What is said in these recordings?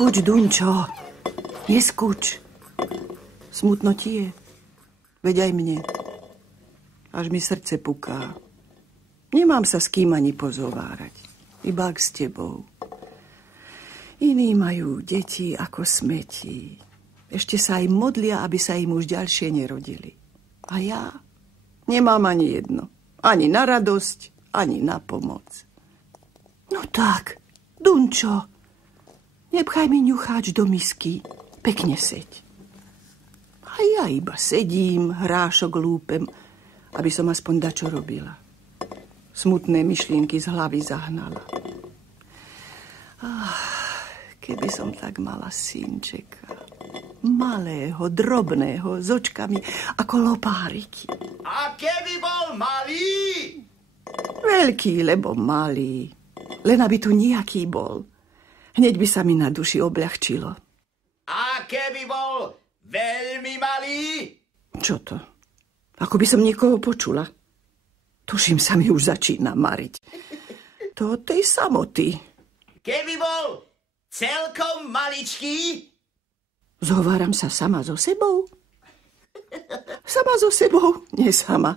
Neskúč, Dunčo. Neskúč. Smutno ti je. Veď aj mne. Až mi srdce puká. Nemám sa s kým ani pozovárať. Iba s tebou. Iní majú deti ako smeti. Ešte sa aj modlia, aby sa im už ďalšie nerodili. A ja nemám ani jedno. Ani na radosť, ani na pomoc. No tak, Dunčo, nepchaj mi ňucháč do misky. Pekne seď. A ja iba sedím, hrášok lúpem, aby som aspoň dačo robila. Smutné myšlienky z hlavy zahnala. Keby som tak mala synčeka. Malého, drobného, s očkami ako lopáriky. A keby bol malý? Veľký, lebo malý. Len aby tu nejaký bol. Hneď by sa mi na duši obľahčilo. A keby bol veľmi malý? Čo to? Ako by som niekoho počula. Tuším, sa mi už začína mariť. To od tej samoty. Keby bol celkom maličký? Zhováram sa sama so sebou? Sama so sebou? Nie sama.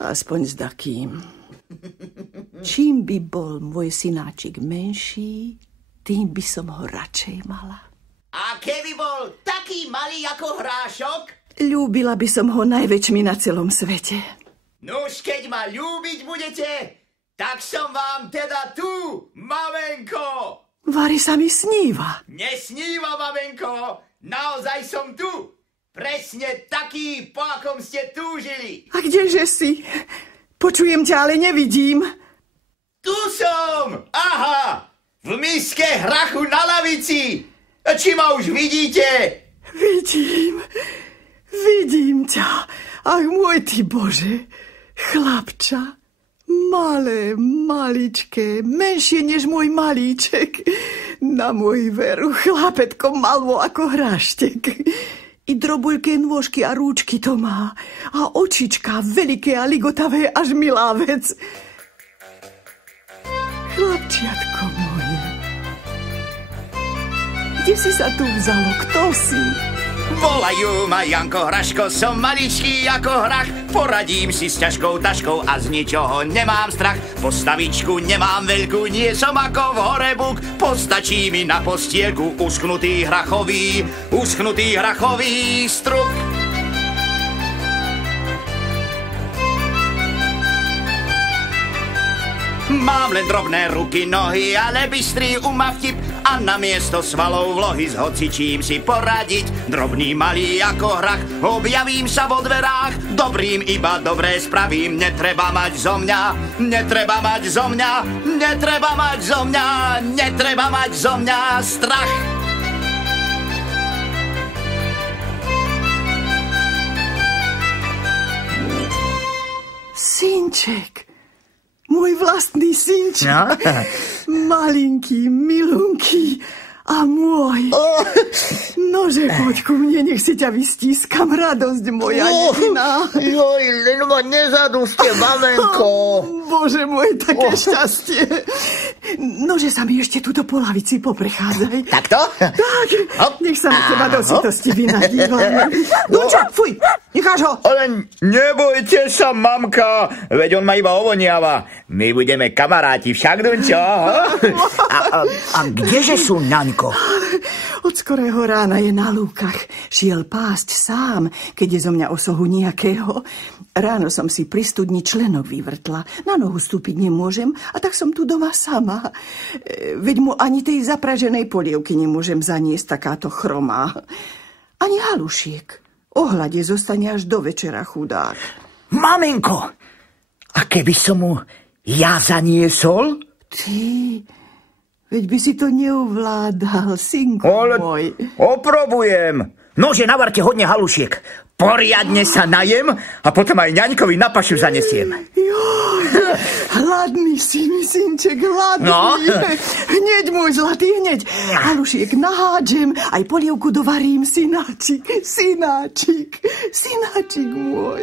Aspoň s dakým. Čím by bol môj synáčik menší, tým by som ho radšej mala. A keby bol taký malý ako hrášok? Ľúbila by som ho najväčšmi na celom svete. Nuž, keď ma ľúbiť budete, tak som vám teda tu, mamenko. Vary sa mi sníva. Nesníva, mamenko, naozaj som tu. Presne taký, po akom ste túžili. A kdeže si? Počujem ťa, ale nevidím. Tu som, aha, v miske hrachu na lavici. Či ma už vidíte? Vidím ťa. Ach, môj ty Bože, chlapča. Malé, maličké, menšie než môj malíček. Na môj veru, chlapetko malo ako hráštek. I drobuľké nôžky a rúčky to má. A očička veľké a ligotavé, až milá vec. Chlapčiatko moje. Kde si sa tu vzalo? Kto si? Volajú ma Janko Hraško, som maličký ako hrach. Poradím si s ťažkou taškou a z ničoho nemám strach. Postavičku nemám veľkú, nie som ako v Horebuk. Postačí mi na postielku uschnutý hrachový struk. Mám len drobné ruky, nohy, ale bystrý a vtip. A namiesto svalov vlohy s hocičím si poradiť. Drobný, malý ako hrach, objavím sa vo dverách. Dobrým iba dobré spravím, netreba mať zo mňa, netreba mať zo mňa, netreba mať zo mňa, netreba mať zo mňa strach. Synček. Môj vlastný synček. No? Malinký, milunký a môj. Nože, poď ku mne, nech si ťa vystískam, radosť moja jediná. Joj, len ma nezaduste, mamenko. Bože môj, také šťastie. Nože sa mi ešte túto po lavici poprechádzaj. Takto? Tak, nech sa na teba do sitosti vynadívam. Dunča, fuj, necháš ho. Ale nebojte sa, mamka, veď on ma iba ovoniava. My budeme kamaráti, však, Dunčo? A kdeže sú, ňaňko? Od skorého rána je na lúkach. Šiel pásť sám, keď je zo mňa osohu nejakého. Ráno som si pri studni členok vyvrtla. Na nohu stúpiť nemôžem, a tak som tu doma sama. Veď mu ani tej zapraženej polievky nemôžem zaniesť, takáto chromá. Ani halušiek. Ohľade zostane až do večera, chudák. Maminko, a keby som mu ja zaniesol? Ty, veď by si to neuvládal, synku môj. Oprobujem. Nože, navarte hodne halušiek. Poriadne sa najem a potom aj ňaňkovi na pašu zanesiem. Joj, hladný si mi, synček, hladný. No. Hneď, môj zlatý, hneď. Halušiek nahádžem, aj polievku dovarím, synáčik, synáčik, synáčik môj.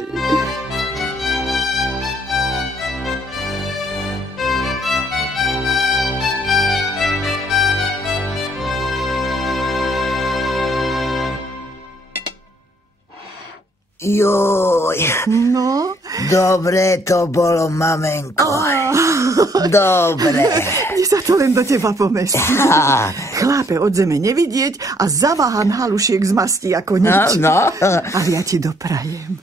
Joj. No? Dobre to bolo, mamenko. Dobre. Kde sa to len do teba pomestí? Chlápe od zeme nevidieť a zaváhan halušiek z masti ako nič. No. Ale ja ti doprajem.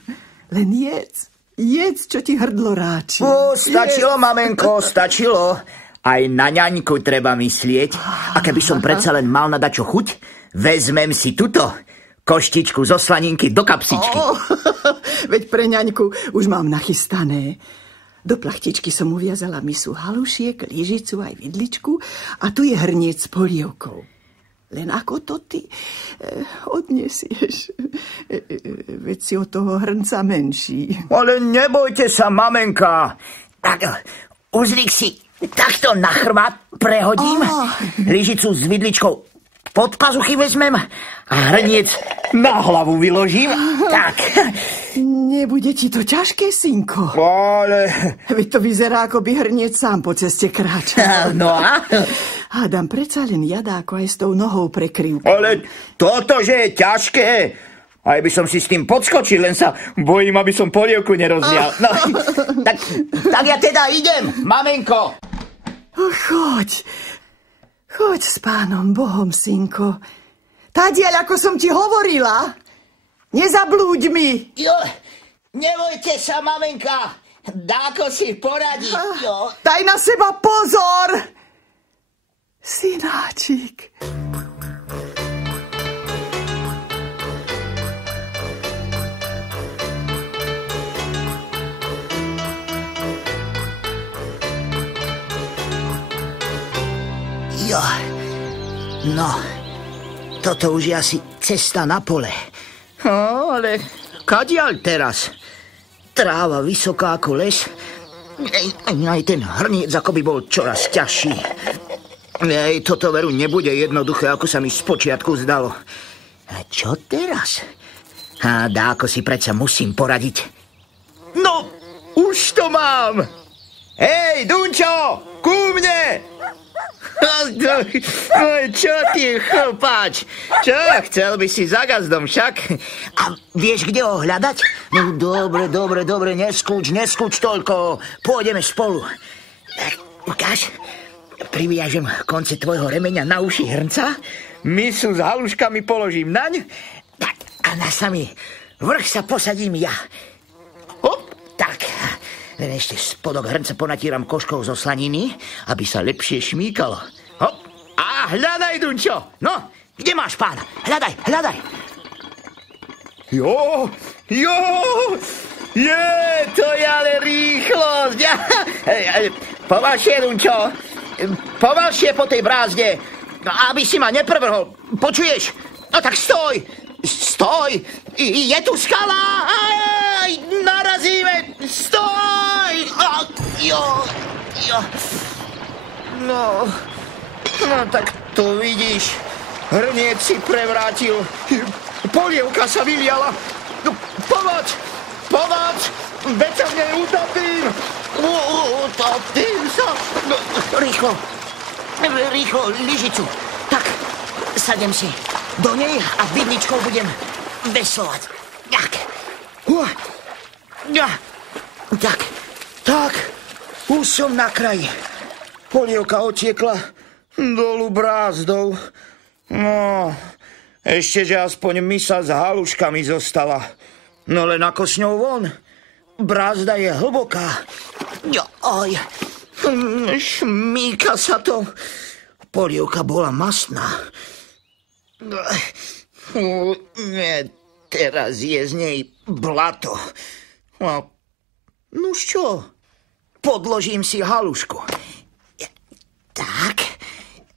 Len jedz, čo ti hrdlo ráči. Stačilo, mamenko, stačilo. Aj na ňaňku treba myslieť. A keby som predsa len mal na dačo chuť, vezmem si tuto koštičku zo slaninky do kapsičky. Veď pre ňaňku už mám nachystané. Do plachtičky som uviazala misu halušiek, lyžicu aj vidličku a tu je hrniec s polievkou. Len ako to ty odnesieš? Veď si od toho hrnca menší. Ale nebojte sa, mamenka. Tak, uzlík si takto na chrbát prehodím, lyžicu s vidličkou pod pazuchy vezmem a hrniec na hlavu vyložím. Tak. Nebude ti to ťažké, synko? Ale... Veď to vyzerá, ako by hrniec sám po ceste kráčal. No a? Hádam, predsa len jadáko aj s tou nohou prekryvkou. Ale toto, že je ťažké, aj by som si s tým podskočil, len sa bojím, aby som polievku nerozlial. No, tak ja teda idem, mamenko. Choď s pánom Bohom, synko. Tadiaľ, ako som ti hovorila, nezablúď mi. Jo, nebojte sa, mamenka, dáko si poradí. Jo. Daj na seba pozor, synáčik. Jo, no, toto už je asi cesta na pole. No, ale kadiaľ teraz? Tráva vysoká ako les. Aj ten hrniec ako by bol čoraz ťažší. Toto veru nebude jednoduché, ako sa mi spočiatku zdalo. A čo teraz? A dáko si predsa musím poradiť. No, už to mám! Hej, Dunčo, ku mne! Čo ty, chlpáč? Čo, chcel by si za gazdom však? A vieš, kde ho hľadať? No dobre, neskúč toľko. Pôjdeme spolu. Tak, ukáž. Priviažem konce tvojho remeňa na uši hrnca. Misu s haluškami položím naň. Tak, a na samý vrch sa posadím ja. Hop, tak. Len ešte spodok hrnca ponatíram koškou zo slaniny, aby sa lepšie šmíkalo. Hop, a hľadaj, Dunčo. No, kde máš, pán? Hľadaj. Jo, to je ale rýchlosť. Pomalšie, Dunčo, pomalšie po tej brázde, aby si ma neprevrhol. Počuješ? No tak stoj. Je tu skala. Aj, narazíme. Stoj. Jo. No, tak to vidíš. Hrniec si prevrátil. Polievka sa vyliala. Pomoc. Veď sa v nej utopím. Utopím sa. Rýchlo, lyžicu. Tak, sadem si do nej a vidličkou budem veslovať. Tak, už som na kraji. Polievka otiekla dolu brázdou. No, ešte, že aspoň misa s haluškami zostala. No len ako s ňou von. Brázda je hlboká. Oj, šmíka sa to. Polievka bola mastná. Teraz je z nej blato. Nuž čo? Podložím si halušku. Tak.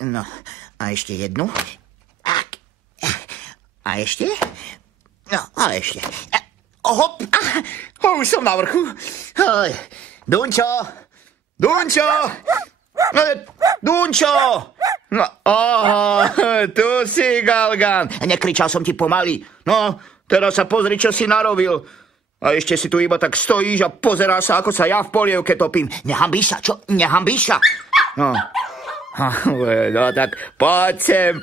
No, a ešte jednu. Tak. A ešte? No, a ešte. Hop. Už som na vrchu. Dunčo. No, tu si, Galgán. Nekričal som ti pomaly. No, teraz sa pozri, čo si narobil. A ešte si tu iba tak stojíš a pozeráš sa, ako sa ja v polievke topím. Nehambíš sa, čo? Nehambíš sa? No, tak poď sem,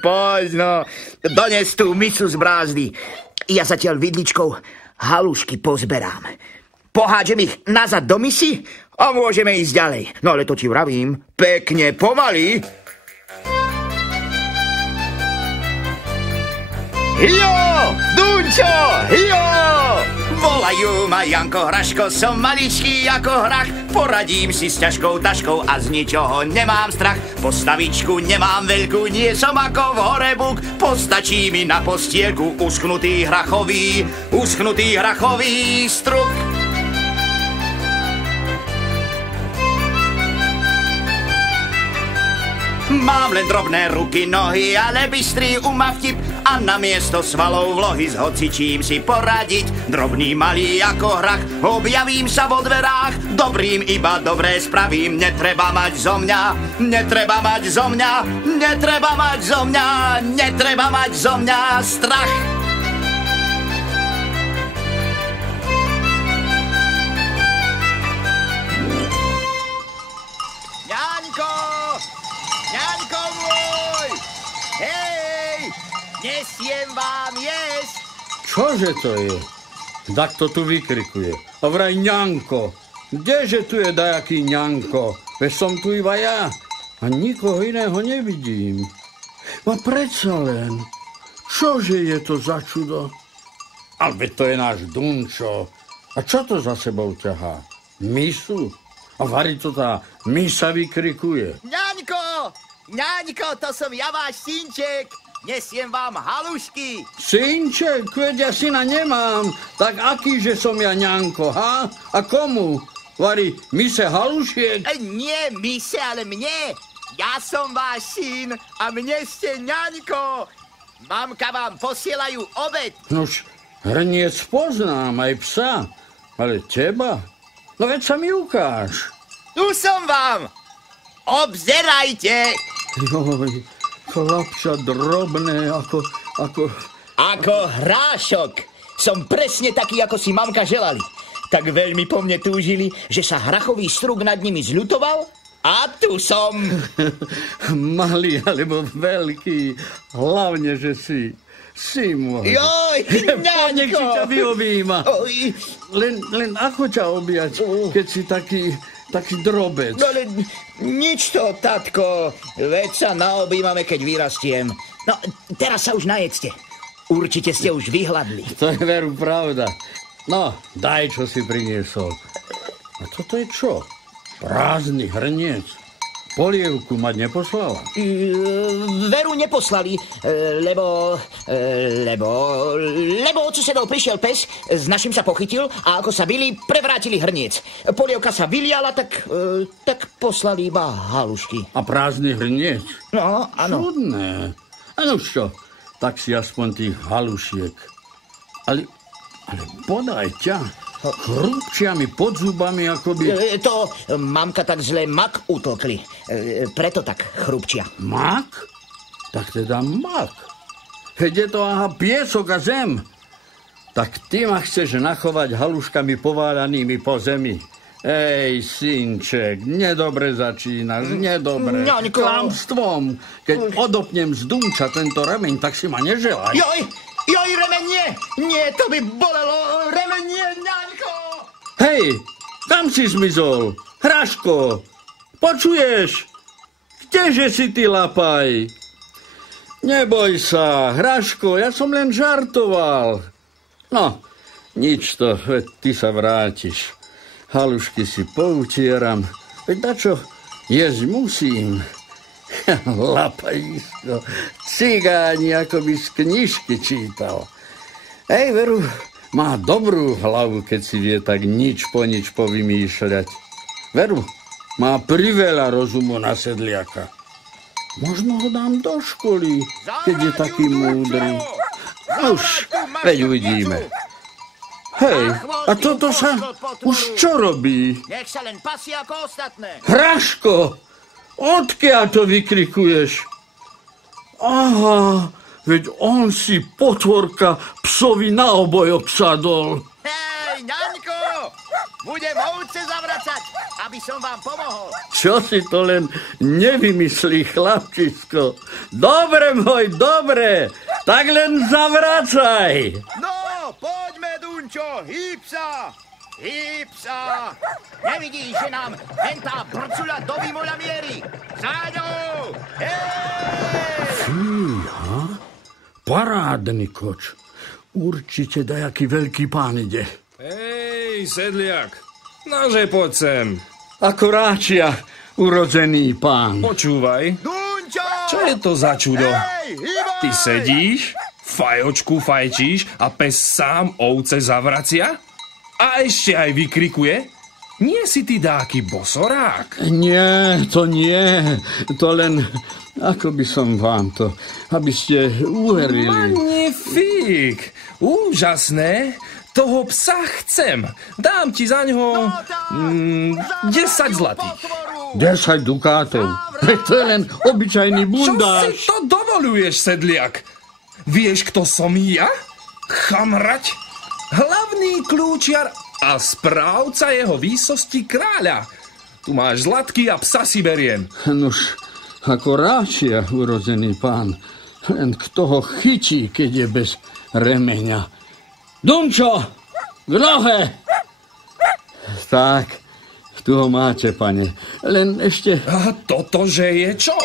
no. Dones tú misu z brázdy. Ja zatiaľ vidličkou halušky pozberám. Pohádžem ich nazad do misy a môžeme ísť ďalej. No ale to ti vravím, pekne pomaly. Hijo, Dunčo, hijo! Volajú ma Janko Hraško, som maličký ako hrach. Poradím si s ťažkou taškou a z ničoho nemám strach. Postavičku nemám veľkú, nie som ako v hore buk. Postačí mi na postielku uschnutý hrachový struk. Mám len drobné ruky, nohy, ale bystrý a vtip a na miesto svalov vlohy s hocičím si poradiť. Drobný, malý ako hrach, objavím sa vo dverách, dobrým iba dobré spravím, netreba mať zo mňa, netreba mať zo mňa, netreba mať zo mňa, netreba mať zo mňa strach. Ňaňko môj! Hej! Nesiem vám jesť! Čože to je? Tak to tu vykrikuje. A vraj ňanko. Kdeže tu je dajaký ňanko? Veď som tu iba ja. A nikoho iného nevidím. A predsa len. Čože je to za čudo? Ale veď to je náš Dunčo. A čo to za sebou ťahá? Misu? A varí to tá misa vykrikuje. Ňaňko, to som ja, váš synček. Nesiem vám halušky. Synček, veď ja syna nemám. Tak akýže som ja ňanko, ha? A komu? Varí mise halušiek? Nie mise, ale mne. Ja som váš syn a mne ste ňaňko. Mamka vám posielajú obed. Nož, hrniec poznám, aj psa. Ale teba? No veď sa mi ukáž. Tu som vám. Obzerajte. Joj, chlapča drobné, ako... Ako hrášok. Som presne taký, ako si mamka želali. Tak veľmi po mne túžili, že sa hrachový struk nad nimi zľutoval a tu som. Malý alebo veľký, hlavne, že si môj. Joj, ňaňko. Nech si ťa vyobíma. Len ako ťa objať, keď si taký drobec? No ale nič to, tatko. Veď sa naobjímame, keď vyrastiem. No, teraz sa už najedzte. Určite ste už vyhladli. To je veru pravda. No, daj, čo si priniesol. A toto je čo? Prázdny hrniec. Polievku mať neposlala? Veru neposlali, lebo od susedov prišiel pes, s našim sa pochytil a ako sa bili, prevrátili hrniec. Polievka sa vyliala, tak poslali iba halušky. A prázdny hrniec? No, áno. Čudné. Áno čo, tak si aspoň tých halušiek. Ale podaj ťa. Chrupčia mi pod zubami, akoby... To mamka tak zle mak utlkli. Preto tak chrupčia. Mak? Tak teda mak. Keď je to aha piesok a zem. Tak ty ma chceš nachovať haluškami pováľanými po zemi. Ej, synček, nedobre začínaš, nedobre. Ňaňko. Klamstvom. Keď odopnem z Dunča tento remeň, tak si ma neželaj. Joj, remeň nie! Nie, to by bolelo! Remeň nie, ňaňko! Hej, kam si zmizol? Hraško, počuješ? Kdeže si ty, lapaj? Neboj sa, Hraško, ja som len žartoval. No, nič to, veď ty sa vrátiš. Halušky si poutieram, veď dačo jesť musím. Lapajisko, cigáni, ako by z knižky čítal. Ej, veru, má dobrú hlavu, keď si vie tak nič povymýšľať. Veru, má priveľa rozumu na sedliaka. Možno ho dám do školy, keď je taký múdry. Už, veď uvidíme. Hej, a toto sa už čo robí? Nech sa len pasie ako ostatné. Hraško! Odkiaľ to vykrikuješ? Aha, veď on si potvorka psovi na obojok sadol. Hej, ňaňko, budem ovce zavracať, aby som vám pomohol. Čo si to len nevymyslí, chlapčisko? Dobre, môj, dobre, tak len zavracaj. No, poďme, Dunčo. Dunčo, hýb sa! Hýb sa! Nevidíš, že nám hentá brcuľa do výmoľa mierí? Za ňou! Hej! Fíha, parádny koč. Určite dajaký veľký pán ide. Hej, sedliak, nože poď sem. Ako ráčia, urodzený pán. Počúvaj, Dunčo! čo je to za čudo? Hej, hýbaj! Ty sedíš, fajočku fajčíš a pes sám ovce zavracia? A ešte aj vykrikuje? Nie si ty dáky bosorák? Nie, to nie. To len, ako by som vám to, aby ste uverili. Magnifik, úžasné. Toho psa chcem. Dám ti za ňo 10 zlatých. 10 dukátov. To je len obyčajný Čo bundáš. si to dovoluješ, sedliak? Vieš, kto som ja? Chamrať? Hlavný kľúčiar a správca jeho výsosti kráľa. Tu máš zlatky a psa si beriem. Nuž, ako ráčia, urodzený pán. Len kto ho chytí, keď je bez remeňa. Dunčo, k nohe! Tak, tu ho máte, pane. Len ešte... A toto, že je čo?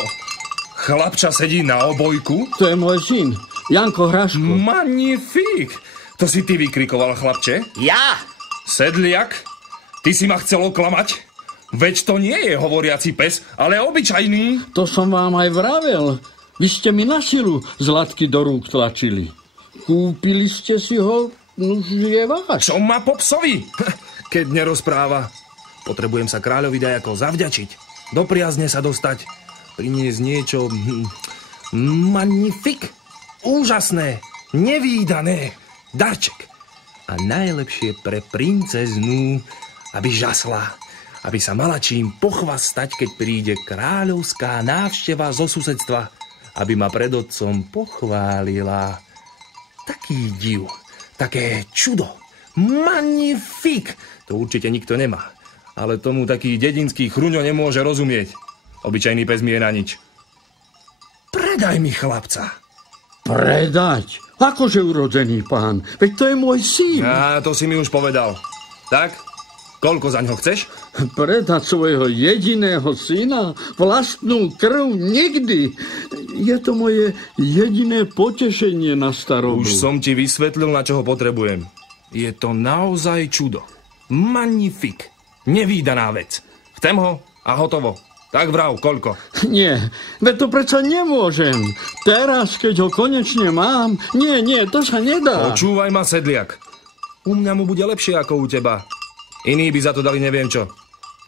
Chlapča sedí na obojku? To je môj syn, Janko Hraško. Magnifik! To si ty vykrikoval, chlapče? Ja? Sedliak? Ty si ma chcel oklamať? Veď to nie je hovoriaci pes, ale obyčajný. To som vám aj vravel. Vy ste mi na silu zlatky do rúk tlačili. Kúpili ste si ho, nuž je váš. Čo má po psovi? Keď nerozpráva. Potrebujem sa kráľovi dajako zavďačiť. Do priazne sa dostať. Priniesť niečo... Magnifik. Úžasné. Nevídané. Darček. A najlepšie pre princeznú, aby žasla. Aby sa mala čím pochvastať, keď príde kráľovská návšteva zo susedstva. Aby ma pred otcom pochválila. Taký div. Také čudo. Magnifik. To určite nikto nemá. Ale tomu taký dedinský chruňo nemôže rozumieť. Obyčajný pes mi je na nič. Predaj mi chlapca. Predať? Akože urodzený pán? Veď to je môj syn. Á, to si mi už povedal. Tak, koľko za ňo chceš? Predať svojho jediného syna? Vlastnú krv? Nikdy. Je to moje jediné potešenie na starobu. Už som ti vysvetlil, na čo ho potrebujem. Je to naozaj čudo. Magnifik. Nevídaná vec. Chcem ho a hotovo. Tak vrav, koľko? Nie, veď to predsa nemôžem. Teraz, keď ho konečne mám... Nie, to sa nedá. Počúvaj ma, sedliak. U mňa mu bude lepšie ako u teba. Iní by za to dali neviem čo.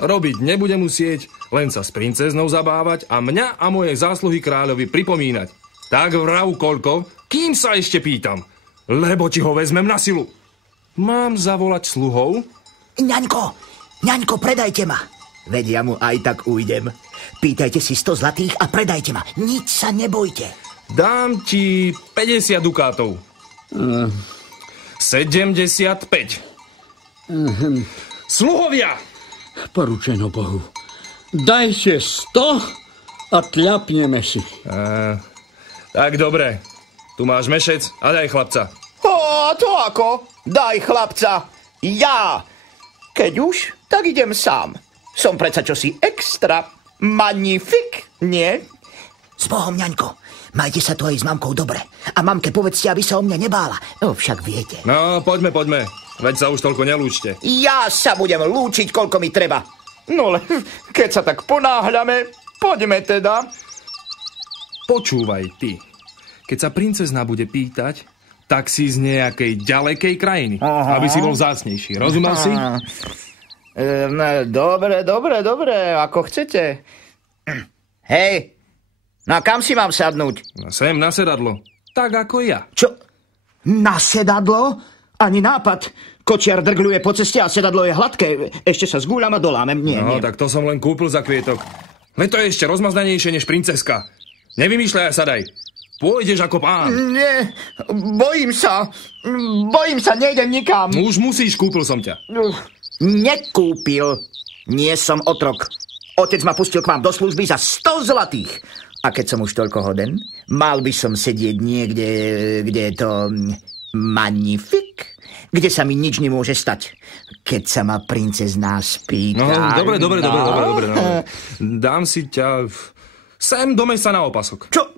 Robiť nebude musieť, len sa s princeznou zabávať a mňa a moje zásluhy kráľovi pripomínať. Tak vrav, koľko, kým sa ešte pýtam. Lebo ti ho vezmem na silu. Mám zavolať sluhov? Ňaňko, predajte ma. Veď ja mu aj tak ujdem. Pýtajte si 100 zlatých a predajte ma. Nič sa nebojte. Dám ti 50 dukátov. 75. Sluhovia! Poručeno Bohu. Dajte 100 a tľapneme si. Tak dobre. Tu máš mešec a daj chlapca. A to ako? Daj chlapca. Ja. Keď už, tak idem sám. Som predsa čosi extra. Magnifik, nie? S Bohom, ňaňko. Majte sa tu aj s mamkou dobre. A mamke povedzte, aby sa o mňa nebála. No, však viete. No, poďme. Veď sa už toľko nelúčte. Ja sa budem lúčiť, koľko mi treba. No, keď sa tak ponáhľame, poďme teda. Počúvaj ty. Keď sa princezna bude pýtať, tak si z nejakej ďalekej krajiny. Aha. Aby si bol vzácnejší. Rozumel si? Dobre, ako chcete. Hej, no a kam si mám sadnúť? Sem na sedadlo. Tak ako ja. Čo? Na sedadlo? Ani nápad. Kočiar drgľuje po ceste a sedadlo je hladké. Ešte sa zgúľam a dolámem. Nie. Tak to som len kúpil za kvietok. Veď to je ešte rozmaznanejšie než princeska. Nevymýšľaj a sadaj. Pôjdeš ako pán. Nie, bojím sa, nejdem nikam. Už musíš, kúpil som ťa. Nekúpil. Nie som otrok. Otec ma pustil k vám do služby za 100 zlatých. A keď som už toľko hoden, mal by som sedieť niekde, kde je to magnifik, kde sa mi nič nemôže stať, keď sa ma princezná spýta. No, dobre. No. Dám si ťa sem do mesa na opasok. Čo?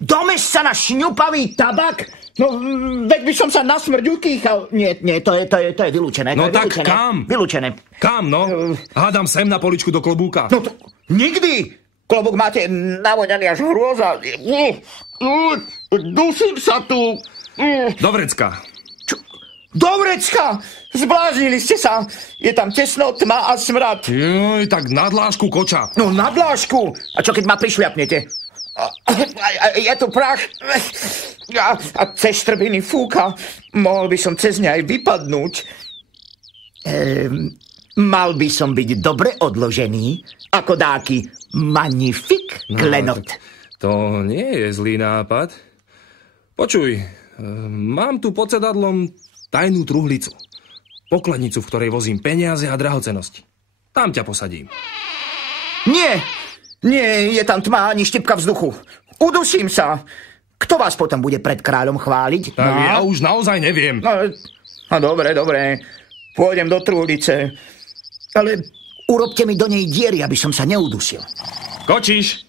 Do mesa na šňupavý tabak? No, veď by som sa na smrť ukýchal. Nie, to je vylúčené. No tak vylúčené. kam? Vylúčené. Kam, no? Hádam sem na poličku do klobúka. No to nikdy. Klobúk máte navoňaný až hrôza. Dusím sa tu. Do vrecka. Čo? Do vrecka? Zbláznili ste sa. Je tam tesno, tma a smrad. Joj, tak na dlášku koča. No na dlášku. A čo keď ma prišľapnete? Je tu prach a cez štrbiny fúka. Mohol by som cez ne aj vypadnúť. Mal by som byť dobre odložený ako dáky magnifik klenot. To nie je zlý nápad. Počuj, mám tu pod sedadlom tajnú truhlicu. Pokladnicu, v ktorej vozím peniaze a drahocenosti. Tam ťa posadím. Nie, je tam tma ani štipka vzduchu. Udusím sa. Kto vás potom bude pred kráľom chváliť? Tak ja už naozaj neviem. No, dobre. Pôjdem do truhlice. Ale urobte mi do nej diery, aby som sa neudusil. Kočíš!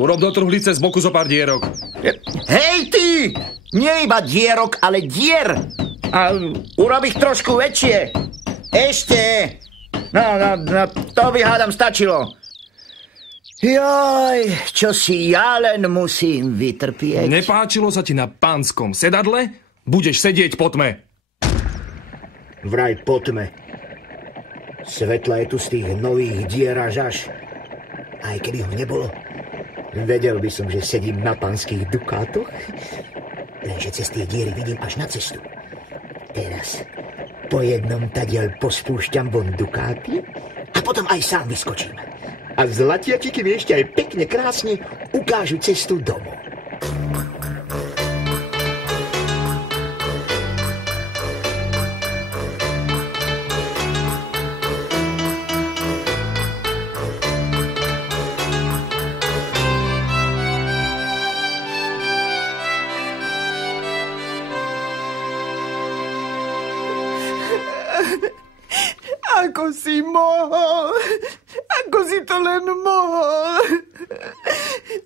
Urob do truhlice z boku zo pár dierok. Hej ty! Nie iba dierok, ale dier. A urob ich trošku väčšie. Ešte. No, to by hádam stačilo. Joj, čo si ja len musím vytrpieť. Nepáčilo sa ti na pánskom sedadle? Budeš sedieť po tme. Vraj po tme. Svetla je tu z tých nových dier až. Aj keby ho nebolo, vedel by som, že sedím na pánskych dukátoch. Lenže cez tie diery vidím až na cestu. Teraz po jednom tadiaľ pospúšťam von dukáty a potom aj sám vyskočím. A zlatiačiky mi ešte aj pekne krásne ukážu cestu domov. Ako si mohol? Ako si to len mohol?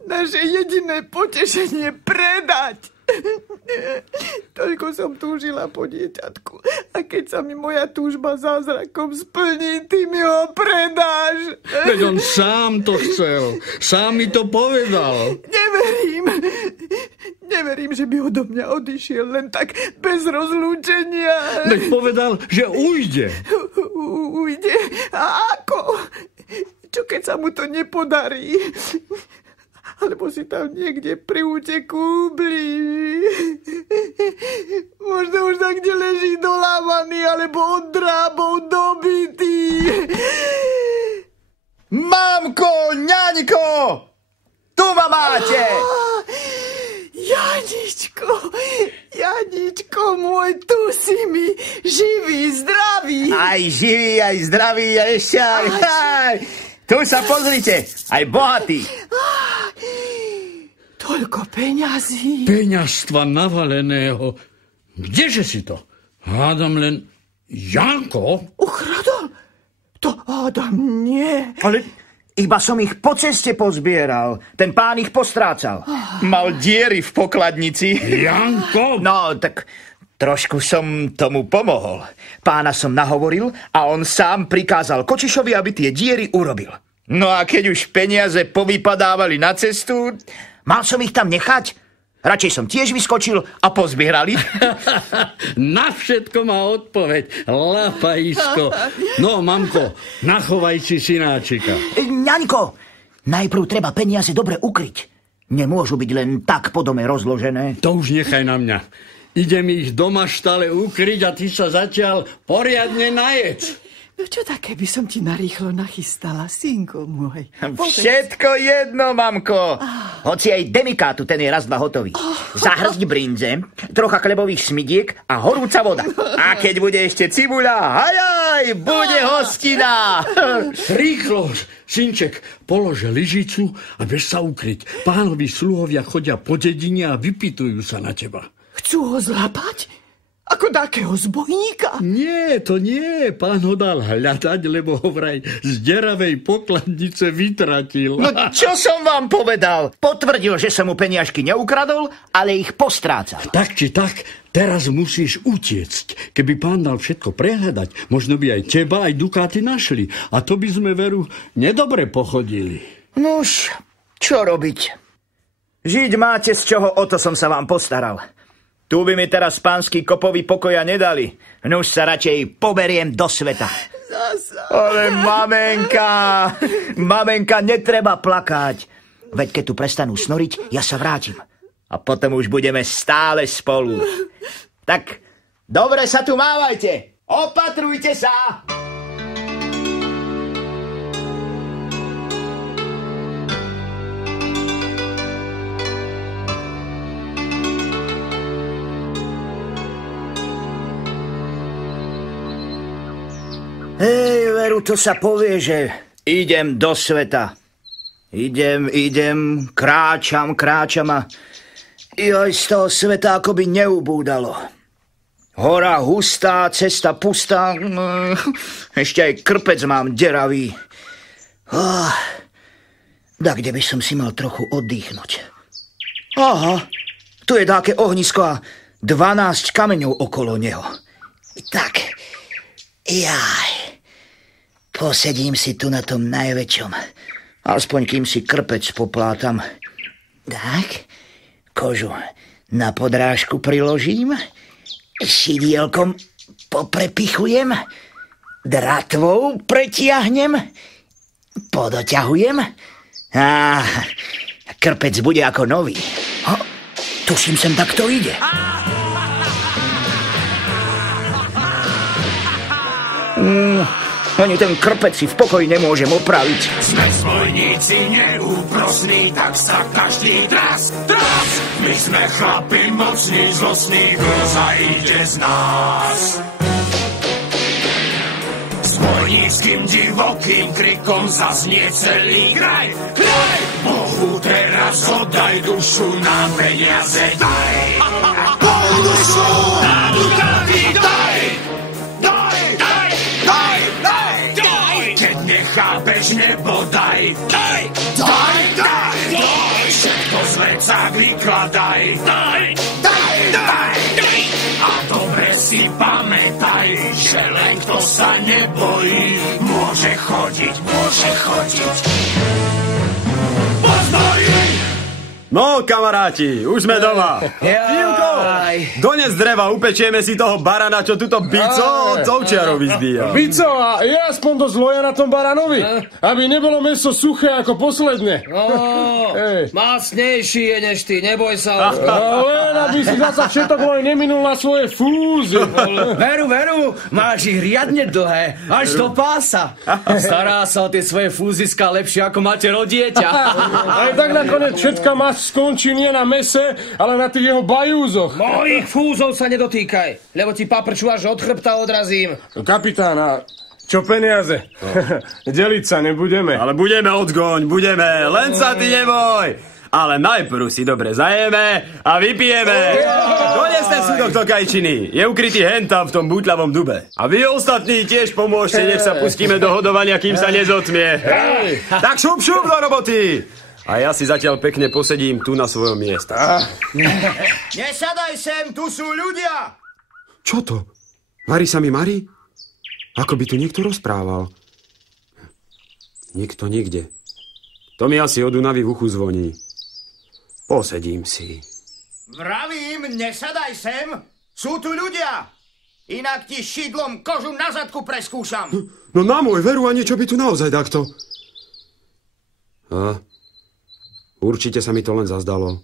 Naše jediné potešenie predať. Toľko som túžila po dieťatku. A keď sa mi moja túžba zázrakom splní, ty mi ho predáš. Veď on sám to chcel. Sám mi to povedal. Neverím, že by odo mňa odišiel len tak bez rozlúčenia. Veď povedal, že ujde. Ujde? A ako? Čo keď sa mu to nepodarí? Alebo si tam niekde pri úteku ublíži. Možno už tak, kde leží dolámaný, alebo od drábov dobitý. Mamko, ňaňko! Tu ma máte! Janičko môj, tu si mi živý, zdravý. Aj živý, aj zdravý, a ešte aj... Tu sa pozrite, aj bohatý. Toľko peňazí. Peňažstva navaleného. Kdeže si to? Hádam len Janko? Ukradol? To hádam nie. Ale iba som ich po ceste pozbieral. Ten pán ich postrácal. Mal diery v pokladnici. Janko? No, tak trošku som tomu pomohol. Pána som nahovoril a on sám prikázal Kočišovi, aby tie diery urobil. No a keď už peniaze povypadávali na cestu, mal som ich tam nechať? Radšej som tiež vyskočil a pozbierali. Na všetko má odpoveď, lapajsko. No, mamko, nachovaj si synáčika. Ňaňko, najprv treba peniaze dobre ukryť. Nemôžu byť len tak po dome rozložené. To už nechaj na mňa. Idem ich doma štale ukryť a ty sa zatiaľ poriadne najedz. No čo také by som ti narýchlo nachystala, synko môj? Všetko jedno, mamko. Hoci aj demikátu, ten je raz dva hotový. Zahrzť brinze, trocha chlebových smidiek a horúca voda. A keď bude ešte cibuľa, hajaj, bude hostina. Rýchlo, synček, polož lyžicu a bež sa ukryť. Pánovi sluhovia chodia po dedine a vypytujú sa na teba. Chcú ho zlapať? Ako takého zbojníka? Nie, to nie. Pán ho dal hľadať, lebo ho vraj z deravej pokladnice vytratil. No čo som vám povedal? Potvrdil, že som mu peniažky neukradol, ale ich postrácal. Tak či tak, teraz musíš utiecť. Keby pán dal všetko prehľadať, možno by aj teba, aj dukáty našli. A to by sme, veru, nedobre pochodili. Nuž, čo robiť? Žiť máte z čoho, o to som sa vám postaral. Tu by mi teraz pánsky kopovi pokoja nedali. Nuž sa radšej poberiem do sveta. Ale mamenka, netreba plakať. Veď keď tu prestanú snoriť, ja sa vrátim. A potom už budeme stále spolu. Tak, dobre sa tu mávajte. Opatrujte sa. Hej, veru, to sa povie, že idem do sveta. Idem, kráčam a aj z toho sveta akoby neubúdalo. Hora hustá, cesta pustá, ešte aj krpec mám deravý. Da kde by som si mal trochu oddychnúť. Aha, tu je dáke ohnisko a 12 kameňov okolo neho. Tak, jaj. Posedím si tu na tom najväčšom. Aspoň kým si krpec poplátam. Tak, kožu na podrážku priložím, šidielkom poprepichujem, dratvou pretiahnem, podoťahujem a krpec bude ako nový. Tuším, sem takto ide. Ani ten krpec si v pokoji nemôžem opraviť. Sme zbojníci neúprosní, tak sa každý tras. My sme chlapi mocní, zlostní, hrôza ide z nás. Zbojníckým divokým krikom zaznie celý kraj. Bohu teraz oddaj dušu, na peniaze daj. Bohu dušu, na dukáty daj. Chápeš, nebo daj. Všetko z vecák vykladaj. Daj. A dobre si pamätaj, že len kto sa nebojí, môže chodiť. Pozbojí! No, kamaráti, už sme doma. Ivko, dones dreva, upečieme si toho barana, čo tuto bico od ovčiarov vyzdvíja. Bico, a je aspoň dosť loja na tom baranovi, aby nebolo meso suché ako posledné. Masnejší je než ty, neboj sa. Len aby si zasa všetok loj neminul na svoje fúzy. Veru, máš ich riadne dlhé, až do pása. Stará sa o tie svoje fúziska lepšie, ako máte rodieťa. Aj tak nakoniec všetka masť skončí nie na mese, ale na tých jeho bajúzoch. Mojich fúzov sa nedotýkaj, lebo ti paprču až od chrbta odrazím. Kapitána, čo peniaze? Deliť sa nebudeme. Ale budeme, Ocgoň, budeme, len sa ty neboj. Ale najprv si dobre zajeme a vypijeme. Dones ten súdok do kajčiny. Je ukrytý hentam v tom bútľavom dube. A vy ostatní tiež pomôžte, nech sa pustíme do hodovania, kým sa nezotmie. Tak šup do roboty. A ja si zatiaľ pekne posedím tu na svojom mieste. Nesadaj sem, tu sú ľudia! Čo to? Varí sa mi Mari? Ako by tu niekto rozprával. Nikto nikde. To mi asi od Dunavy v uchu zvoní. Posedím si. Vravím, nesadaj sem! Sú tu ľudia! Inak ti šidlom kožu na zadku preskúšam. No na môj veru, a niečo by tu naozaj takto. Určite sa mi to len zazdalo.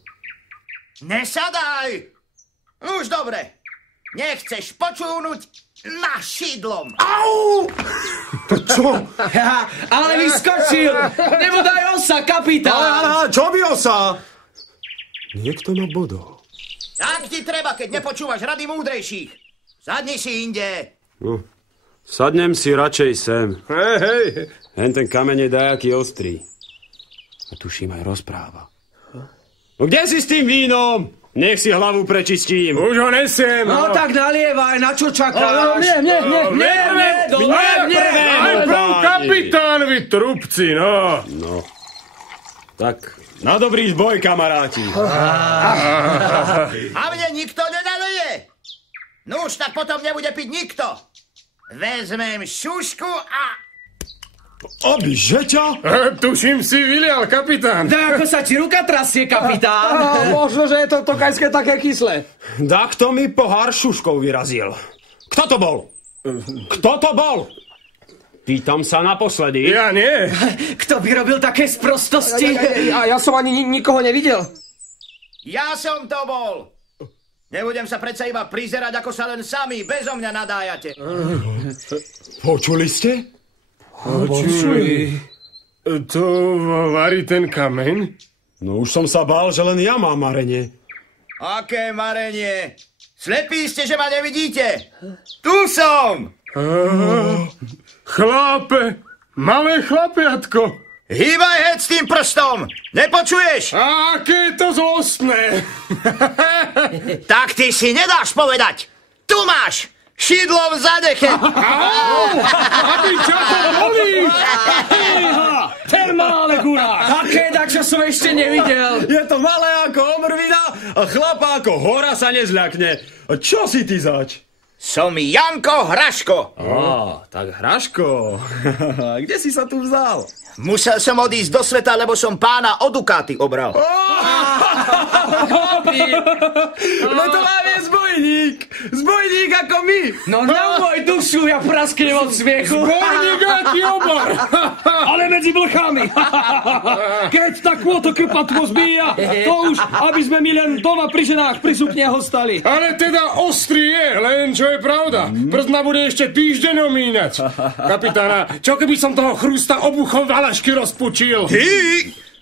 Nesadaj! Už dobre. Nechceš počúnuť na šidlom. Au! To čo? Ale vyskočil! Nebodaj osa, kapitán! Čo by osa? Niekto ma bodol. Tak ti treba, keď nepočúvaš rady múdrejších. Sadni si inde. No, sadnem si radšej sem. Hej. Hen ten kameň je dajaký ostrý. A tuším aj rozpráva. No kde si s tým vínom? Nech si hlavu prečistím. Už ho nesiem. No tak nalievaj, na čo čakáš? Nie. Kapitán, vy trubci, no. No, tak na dobrý zboj, kamaráti. A mne nikto nenalije. No už tak potom nebude piť nikto. Vezmem šušku a... Obyže ťa? Tuším si vylial, kapitán. Tak ako sa ti ruka trasie, kapitán. Možno, že je to tokajské také kyslé. Tak to mi pohár šuškou vyrazil. Kto to bol? Pýtam sa naposledy. Ja nie. Kto by robil také sprostosti? Ja som ani nikoho nevidel. Ja som to bol. Nebudem sa predsa iba prizerať, ako sa len sami bezo mňa nadájate. Počuli ste? Počuj. To varí ten kameň? No už som sa bál, že len ja mám marenie. Aké marenie? Slepí ste, že ma nevidíte? Tu som! Chlápe, malé chlapiatko. Hýbaj heď s tým prstom! Nepočuješ? Aké je to zlostné. Tak ty si nedáš povedať! Tu máš! Šidlo v zadeche! Aby čo to bolí! Ten má ale gurák. Také, tak čo som ešte nevidel. Je to malé ako omrvina a chlapa ako hora sa nezľakne. A čo si ty zač? Som Janko Hraško. Tak Hraško. Kde si sa tu vzal? Musel som odísť do sveta, lebo som pána o dukáty obral. No to máme zbojník ako my. No na môj dušu, ja prasknem od smiechu. Bojník a ti obar. Ale medzi blchami. Keď tak kôto kypatko zbíja, to už, aby sme my len doma pri ženách pri sukniach ostali. Ale teda ostrý je, len čo je pravda. Prst ma bude ešte týždeň omínať. Kapitána, čo keby som toho chrústa obuchom valašky rozpučil? Ty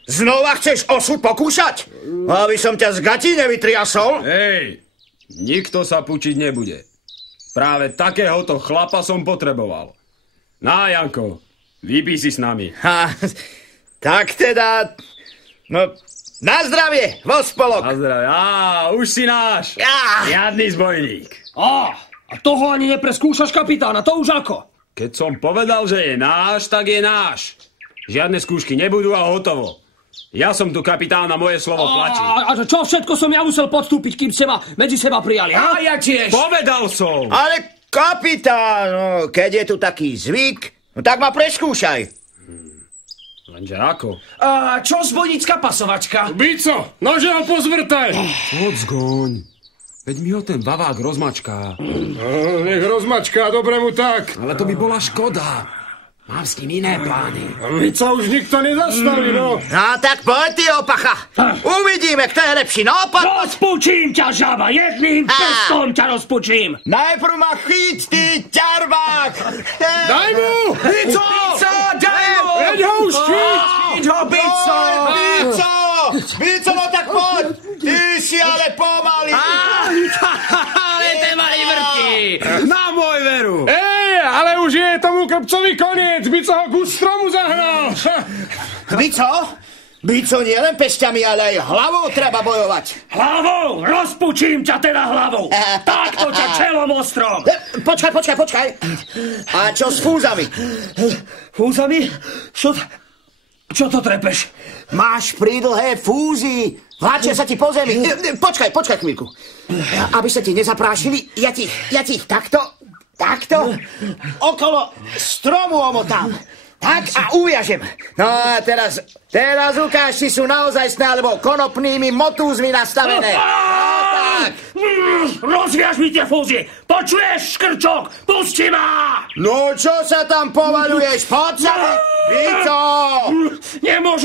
znova chceš osud pokúšať? Aby som ťa z gatí nevytriasol? Hej, nikto sa pučiť nebude. Práve takéhoto chlapa som potreboval. Janko, vypij si s nami. Tak teda... No, na zdravie, vo spolok. Na zdravie, už si náš. Riadny zbojník. A toho ani nepreskúšaš, kapitána, to už ako? Keď som povedal, že je náš, tak je náš. Žiadne skúšky nebudú a hotovo. Ja som tu kapitán a moje slovo platí. A čo všetko som ja musel podstúpiť, kým ste ma medzi seba prijali? A ja tiež. Povedal som. Ale kapitán, keď je tu taký zvyk, no tak ma preskúšaj. Lenže ako? A čo zbojnícka pasovačka? Bico, nože ho pozvrtaj. Odzgoň. Veď mi ho ten bavák rozmačká. Nech rozmačká, dobre mu tak. Ale to by bola škoda. Mám s tým iné plány. Bica už nikto nezastaví, no. No tak poď ty, opacha. Uvidíme, kto je lepší. No, poď. Rozpučím ťa, žaba, jedným prstom ťa rozpučím. Najprv ma chyť, ty ťarbák. Daj mu! Bico, daj mu! Veď ho už chyť! Chyť ho, Bico! Bico, no tak poď. Ty si ale pomalý. Ale ten malý vrtí. Na môj veru. Ale už je tomu krpcovi koniec. Bico ho ku stromu zahnal. Bico nie len pešťami, ale aj hlavou treba bojovať. Hlavou? Rozpučím ťa teda hlavou. Takto ťa čelom ostrom. Počkaj. A čo s fúzami? Fúzami? Čo to trepeš? Máš pridlhé fúzy. Vláčia sa ti po zemi. Počkaj chvíľku. Aby sa ti nezaprášili, ja ti ich takto okolo stromu omotám. Tak a uviažem. No a teraz ukáž, či sú naozajstné alebo konopnými motúzmi nastavené. Tak. Rozviaž mi tie fúzy. Počuješ, škrčok? Pusti ma! No čo sa tam povaľuješ? Poď sa! Bico!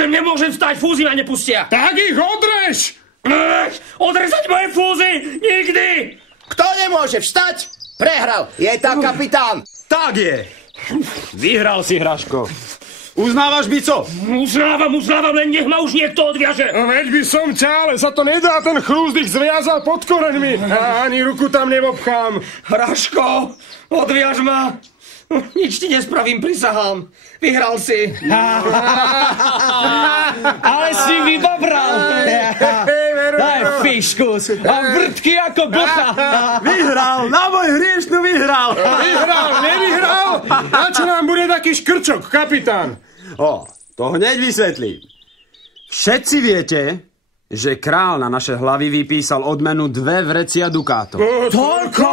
Nemôžem stať, fúzy ma nepustia. Tak ich odrež! Odrezať moje fúzy? Nikdy! Kto nemôže vstať? Prehral. Je tam kapitán. Tak je. Vyhral si, Hraško. Uznávaš, Bico? Uznávam, len nech ma už niekto odviaže. Veď by som ťa, ale sa to nedá, ten chrúst ich zviazal pod koreňmi. A ani ruku tam nevobchám. Hraško, odviaž ma. Nič ti nespravím, prisahám. Vyhral si. Ale si vybabral. Daj fiškus a vrtky ako blcha. Vyhral, na môj hriešnú vyhral. Vyhral, nevyhral? Na čo nám bude taký škrčok, kapitán? To hneď vysvetlím. Všetci viete, že král na naše hlavy vypísal odmenu 2 vrecia dukátov. Toľko?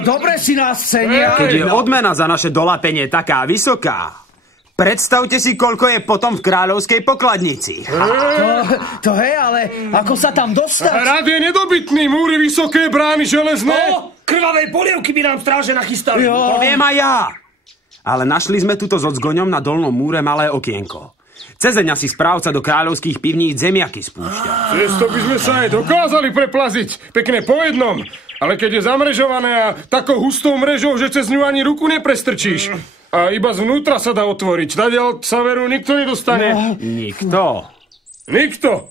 Dobre si nás cenia. Keď je odmena za naše dolapenie taká vysoká, predstavte si, koľko je potom v kráľovskej pokladnici. To hej, ale ako sa tam dostať? Rad je nedobytný, múry vysoké, brány železné. Krvavej polievky by nám stráže nachystali. To viem aj ja. Ale našli sme tuto s ocgoňom na dolnom múre malé okienko. Cezeň asi správca do kráľovských pivníc zemiaky spúšťa. Cez to by sme sa aj dokázali preplaziť, pekne po jednom. Ale keď je zamrežované a takou hustou mrežou, že cez ňu ani ruku neprestrčíš. A iba zvnútra sa dá otvoriť. Tadiaľ sa veru nikto nedostane. Nikto. Nikto.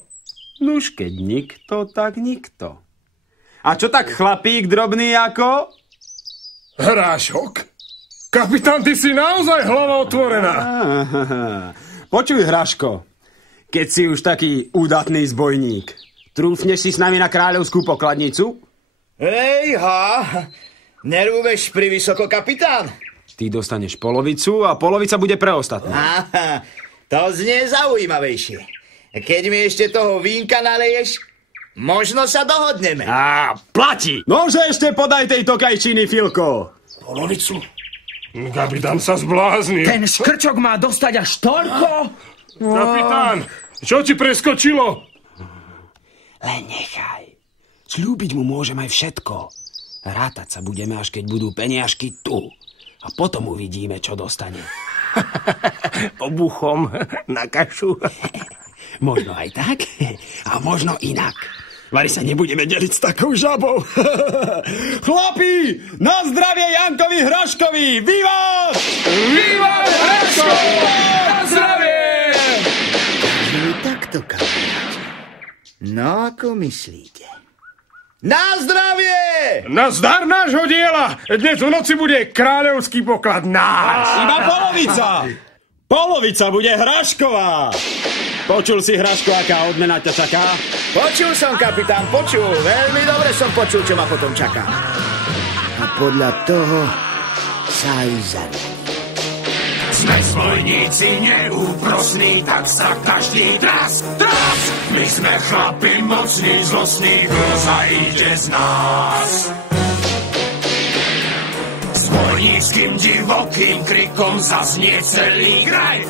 Nuž keď nikto, tak nikto. A čo tak chlapík drobný ako? Hrášok? Kapitán, ty si naozaj hlava otvorená. Počuj, Hraško, keď si už taký údatný zbojník, trúfneš si s nami na kráľovskú pokladnicu? Nerúbeš pri vysoko, kapitán? Ty dostaneš polovicu a polovica bude pre ostatných. To znie zaujímavejšie. Keď mi ešte toho vínka naleješ, možno sa dohodneme. Platí! Nože ešte podaj tej tokajčiny, Filko. Polovicu? Kapitán sa zbláznil. Ten škrčok má dostať až toľko? Kapitán, čo ti preskočilo? Len nechaj. Sľúbiť mu môžem aj všetko. Rátať sa budeme, až keď budú peniažky tu. A potom uvidíme, čo dostane. Obuchom na kašu. Možno aj tak, a možno inak. Vari sa nebudeme deliť s takou žabou. Chlapi, na zdravie Jankovi Hraškovi! Vývod! Vývod Hraško! Na zdravie! Takto, kamaráti. No, ako myslíte? Na zdravie! Na zdar nášho diela! Dnes v noci bude kráľovský poklad náš. Iba polovica! Polovica bude Hrašková! Počul si, Hraško, aká odmena ťa čaká? Počul som, kapitán, počul. Veľmi dobre som počul, čo ma potom čaká. A podľa toho sa aj zariadí. Sme zbojníci neúprosní, tak sa každý tras. My sme chlapi mocní, zlostní, hroza ide z nás. Zbojníckým divokým krikom zaznie celý kraj.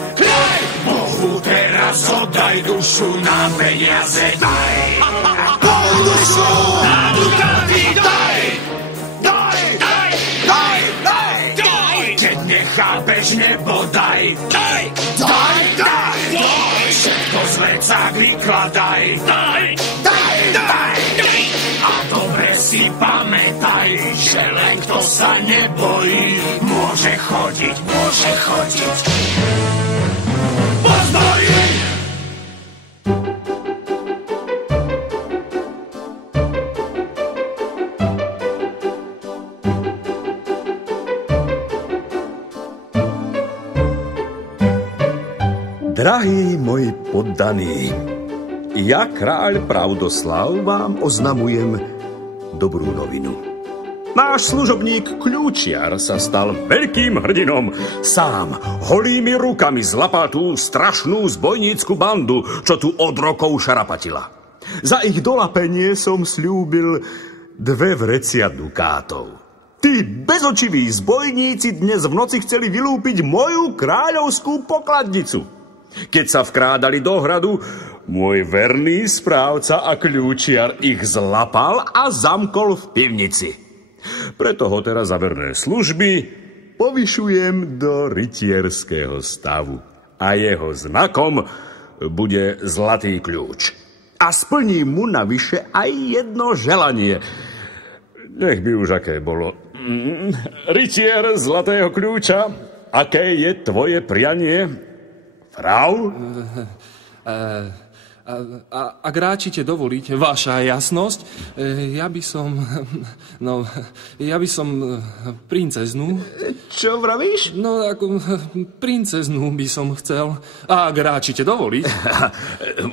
Bohu teraz oddaj dušu, na peniaze daj. Bohu dušu, na dukáty daj. Daj. Keď nechápeš, nebodaj. Daj. Všetko z vecák vykladaj. Daj. A dobre si pamätaj, že len kto sa nebojí, môže chodiť. Pozbojí! Drahí moji poddaní, ja, kráľ Pravdoslav, vám oznamujem dobrú novinu. Náš služobník Kľúčiar sa stal veľkým hrdinom. Sám holými rukami zlapal tú strašnú zbojnícku bandu, čo tu od rokov šarapatila. Za ich dolapenie som sľúbil 2 vrecia dukátov. Tí bezočiví zbojníci dnes v noci chceli vylúpiť moju kráľovskú pokladnicu. Keď sa vkrádali do hradu, môj verný správca a Kľúčiar ich zlapal a zamkol v pivnici. Preto ho teraz za verné služby povyšujem do rytierského stavu. A jeho znakom bude zlatý kľúč. A splním mu navyše aj jedno želanie. Nech by už aké bolo. Rytier zlatého kľúča, aké je tvoje prianie? Frau? Ak ráčite dovoliť, vaša jasnosť, ja by som princeznú. Čo vravíš? No, ako princeznú by som chcel. A ak ráčite dovoliť.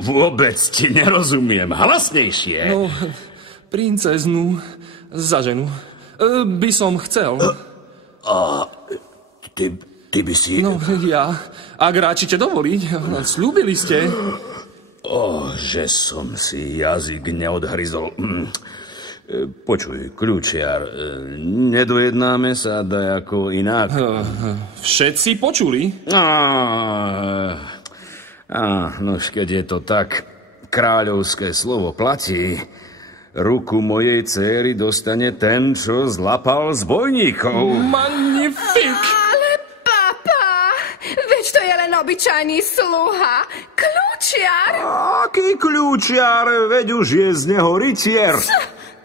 Vôbec ti nerozumiem. Hlasnejšie. No, princeznú za ženu by som chcel. A ty by si... No, ja. Ak ráčite dovoliť, slúbili ste... že som si jazyk neodhryzol. Počuj, kľúčiar, nedojednáme sa dajako inak. Všetci počuli? Nož, keď je to tak, kráľovské slovo platí. Ruku mojej céry dostane ten, čo zlapal zbojníkov. Magnifik! Ale papa, veď to je len obyčajný sluha. Kľúčiar? Aký kľúčiar? Veď už je z neho rytier.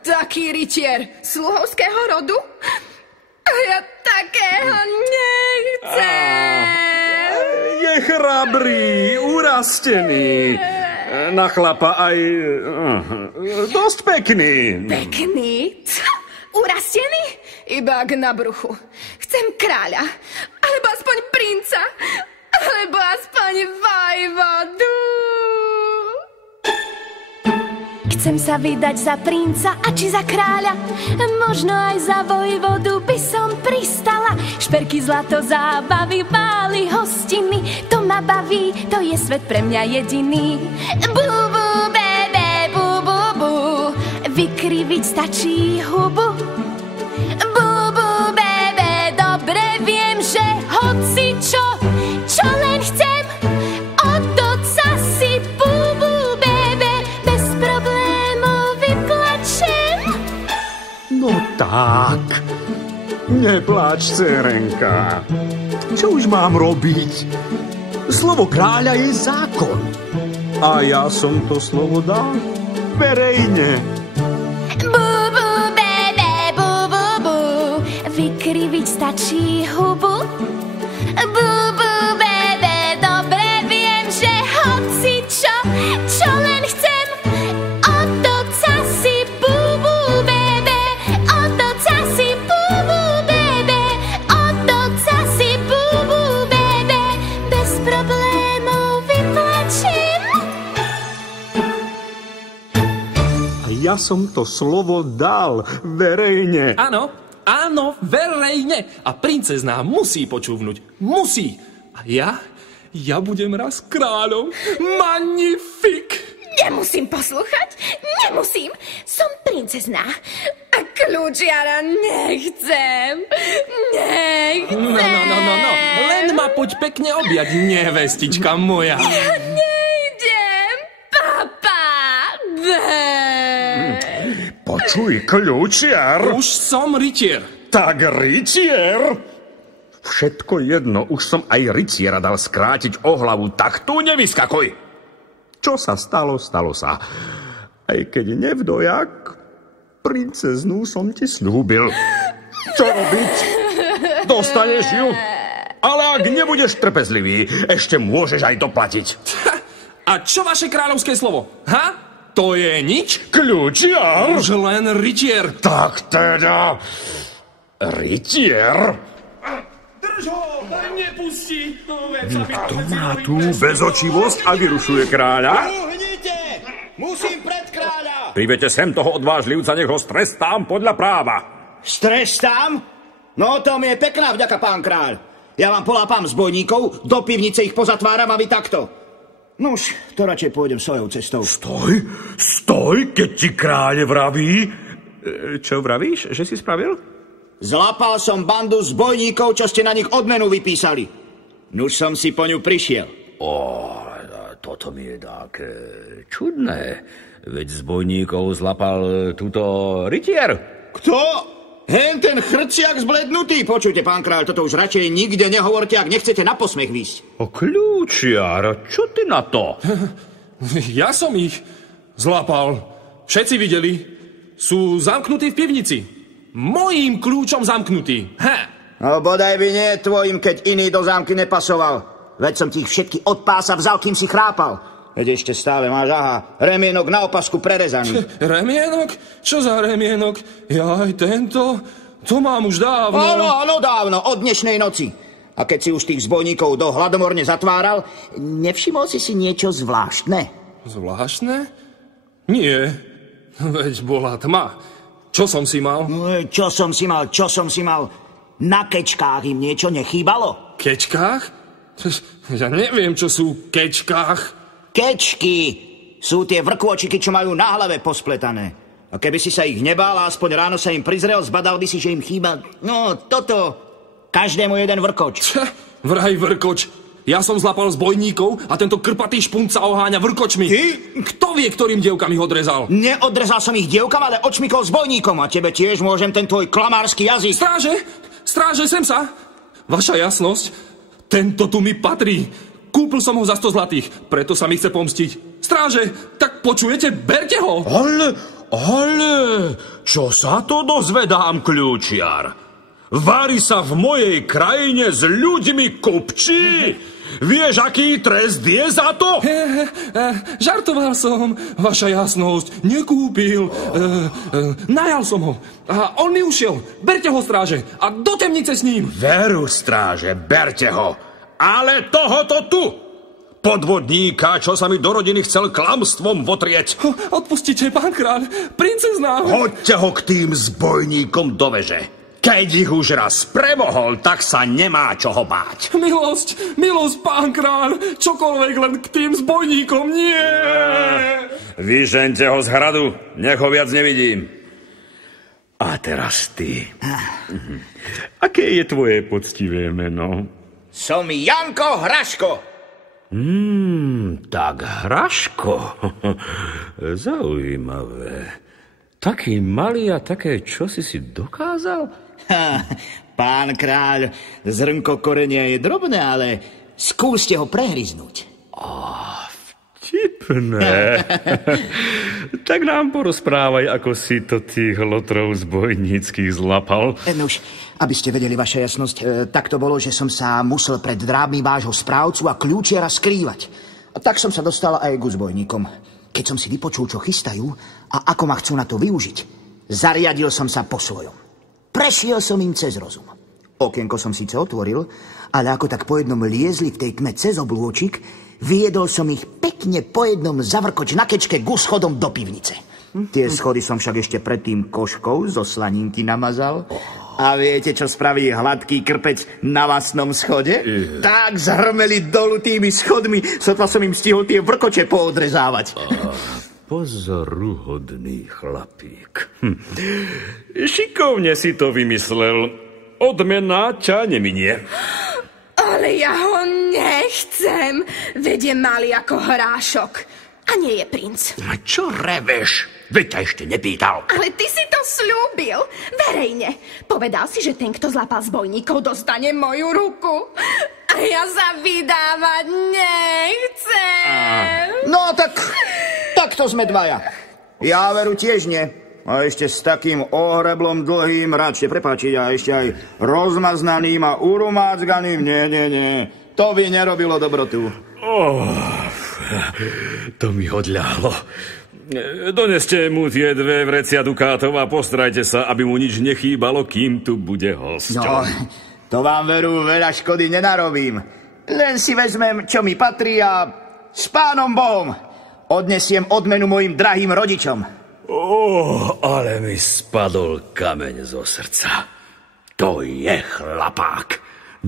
Taký rytier sluhovského rodu? A ja takého nechcem. Je chrabrý, urastený. Na chlapa aj dosť pekný. Pekný? Urastený? Iba ak na bruchu. Chcem kráľa, alebo aspoň princa, alebo aspoň vojvodu. Chcem sa vydať za princa a či za kráľa, možno aj za vojvodu by som pristala. Šperky, zlato, zábavy, bály, hostiny, to ma baví, to je svet pre mňa jediný. Bubu, bebe, bubu, bu, vykriviť stačí hubu. Bubu, bebe, dobre viem, že hoci čo len chcem, od oca si bubu, bebe, bez problémov vyplačem. No tak, nepláč, dcerenka. Čo už mám robiť? Slovo kráľa je zákon. A ja som to slovo dal verejne. Bubu, bebe, bubu, bu, vykriviť stačí hubu. Bubu, bebe, dobre viem, že hoci čo len chcem, od oca si bubu, bebe, od oca si bubu, bebe, od oca si bubu, bebe, bez problémov vyplačím. A ja som to slovo dal verejne. Áno, verejne. A princezná musí počúvnuť. Musí. A ja budem raz kráľom. Magnifik. Nemusím poslúchať. Nemusím. Som princezná. A kľúčiara nechcem. No. Len ma poď pekne objať, nevestička moja. Ja nejdem, papa. Počuj, kľúčiar. Už som rytier. Tak rytier? Všetko jedno, už som aj rytiera dal skrátiť o hlavu, tak tu nevyskakuj. Čo sa stalo, stalo sa. Aj keď nevdojak, princeznú som ti slúbil. Čo robiť? Dostaneš ju? Ale ak nebudeš trpezlivý, ešte môžeš aj doplatiť. A čo vaše kráľovské slovo? To je nič? Kľúčiar? Už len rytier. Tak teda... rytier? Drž ho, nepustí. Kto má tú bezočivosť a vyrušuje kráľa? Uhnite! Musím pred kráľa! Privete sem toho odvážlivca, nech ho strestám podľa práva. Strestám? No to mi je pekná vďaka, pán kráľ. Ja vám polápam zbojníkov, do pivnice ich pozatváram a vy takto. Nuž, to radšej pôjdem svojou cestou. Stoj, keď ti kráľ vraví. Čo vravíš, že si spravil? Zlapal som bandu zbojníkov, čo ste na nich odmenu vypísali. Nuž som si po ňu prišiel. Toto mi je také čudné. Veď zbojníkov zlapal túto rytier. Kto? Hen ten chrciak zblednutý. Počujte, pán kráľ, toto už radšej nikde nehovorte, ak nechcete na posmech výsť. Kľúčiar, čo ty na to? Ja som ich zlapal. Všetci videli. Sú zamknutí v pivnici. Mojím kľúčom zamknutí. No bodaj by nie tvojim, keď iný do zámky nepasoval. Veď som ti ich všetky od pása vzal, kým si chrápal. Veď ešte stále máš, remienok na opasku prerezaný. Remienok? Čo za remienok? Jaj, tento? To mám už dávno. Áno, dávno, od dnešnej noci. A keď si už tých zbojníkov do hladomorne zatváral, nevšimol si niečo zvláštne? Zvláštne? Nie. Veď bola tma. Čo som si mal? Čo som si mal? Na kečkách im niečo nechýbalo? Kečkách? Ja neviem, čo sú kečkách. Kečky sú tie vrkôčiky, čo majú na hlave pospletané. A keby si sa ich nebál a aspoň ráno sa im prizrel, zbadal by si, že im chýba... No, toto... Každému jeden vrkoč. Vraj vrkoč. Ja som zlapal zbojníkov a tento krpatý špunt sa oháňa vrkočmi. Ty? Kto vie, ktorým dievkam ich odrezal? Neodrezal som ich dievkam, ale očmykol zbojníkom. A tebe tiež môžem ten tvoj klamársky jazyk. Stráže, sem sa. Vaša jasnosť, tento tu mi patrí. Kúpil som ho za 100 zlatých, preto sa mi chce pomstiť. Stráže, tak počujete, berte ho. Ale, čo sa to dozvedám, kľúčiar? Vári sa v mojej krajine s ľuďmi kupčí? Vieš, aký trest je za to? Žartoval som, vaša jasnosť, nekúpil. Najal som ho a on mi ušiel. Berte ho, stráže, a do temnice s ním. Veru, stráže, berte ho. Ale tohoto tu, podvodníka, čo sa mi do rodiny chcel klamstvom votrieť. Odpustite, pán kráľ, princezná. Hoďte ho k tým zbojníkom do veže. Keď ich už raz premohol, tak sa nemá čoho báť. Milosť, pán kráľ, čokoľvek len k tým zbojníkom, nie. Vyžeňte ho z hradu, nech ho viac nevidím. A teraz ty. Aké je tvoje poctivé meno? Som Janko Hraško. Tak Hraško. Zaujímavé. Taký malý a také čosi si dokázal? Pán kráľ, zrnko korenia je drobné, ale skúste ho prehryznúť. Vtipné. Tak nám porozprávaj, ako si to tých lotrov zbojníckých zlapal. Nuž, aby ste vedeli, vaša jasnosť, tak to bolo, že som sa musel pred drábmi vášho správcu a kľúčiara skrývať. A tak som sa dostal aj k zbojníkom. Keď som si vypočul, čo chystajú a ako ma chcú na to využiť, zariadil som sa po svojom. Prešiel som im cez rozum. Okienko som síce otvoril, ale ako tak po jednom liezli v tej tme cez oblôčik, viedol som ich pekne po jednom zavrkoč na kečke ku schodom do pivnice. Tie schody som však ešte predtým koškou zo slaninky namazal. A viete, čo spraví hladký krpec na vlastnom schode? Tak zhrmeli dolu tými schodmi, sotva som im stihol tie vrkoče poodrezávať. Pozoruhodný chlapík. Šikovne si to vymyslel. Odmena ťa neminie. Ale ja ho nechcem. Veď je malý ako hrášok. A nie je princ. Čo reveš? Veď ťa ešte nepýtal. Ale ty si to slúbil. Verejne. Povedal si, že ten, kto zlapal zbojníkov, dostane moju ruku. A ja sa vydávať nechcem. No tak to sme dvaja. Ja veru tiež nie. A ešte s takým ohreblom dlhým, radšej prepáčiť, a ešte aj rozmaznaným a urumácganým. Nie. To by nerobilo dobrotu. To mi odľahlo. Doneste mu tie 2 vrecia dukátov a postarajte sa, aby mu nič nechýbalo, kým tu bude hosťom. No, to vám veru veľa škody nenarobím. Len si vezmem, čo mi patrí a s pánom Bohom odnesiem odmenu mojim drahým rodičom. Ale mi spadol kameň zo srdca. To je chlapák.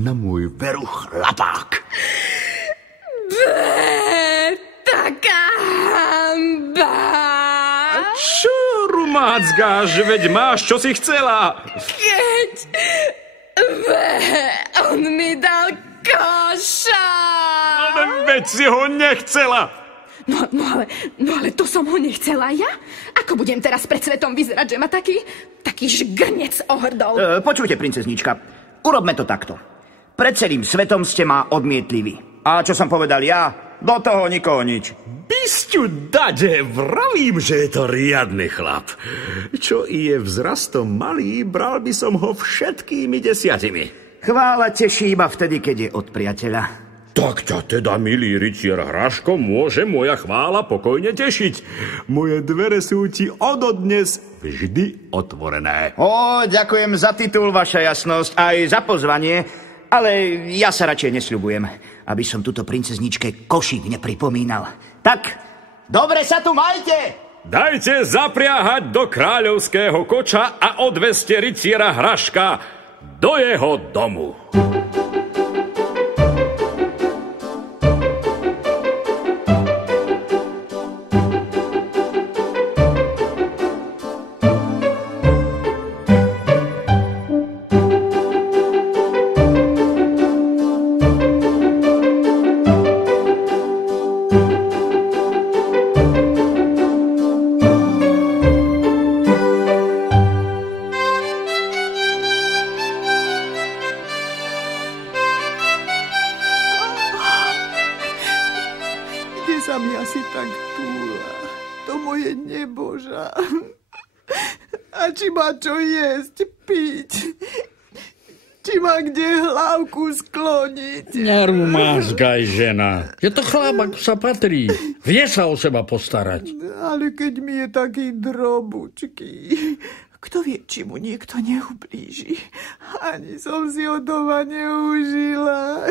Na môj veru chlapák. Taká hamba. Čo rumácgáš? Veď máš, čo si chcela. Keď on mi dal koša. Ale veď si ho nechcela. No ale to som ho nechcela ja? Ako budem teraz pred svetom vyzerať, že ma taký žgrnec ohrdol? Počujte, princeznička, urobme to takto. Pred celým svetom ste ma odmietli vy. A čo som povedal ja? Do toho nikoho nič. Bisťu dade, vravím, že je to riadny chlap. Čo je vzrastom malý, bral by som ho všetkými 10. Chvála teší iba vtedy, keď je od priateľa. Tak ťa teda, milý rytier Hraško, môže moja chvála pokojne tešiť. Moje dvere sú ti ododnes vždy otvorené. Ďakujem za titul, vaša jasnosť, aj za pozvanie, ale ja sa radšej nesľubujem, aby som túto princezničke košík nepripomínal. Tak, dobre sa tu majte! Dajte zapriahať do kráľovského koča a odveste rytiera Hraška do jeho domu. Čo jesť, piť? Či má kde hlavku skloniť? Nerumázgaj, žena. Je to chlap, ako sa patrí. Vie sa o seba postarať. Ale keď mi je taký drobučký, kto vie, či mu niekto neublíži. Ani som si ho doma neužila.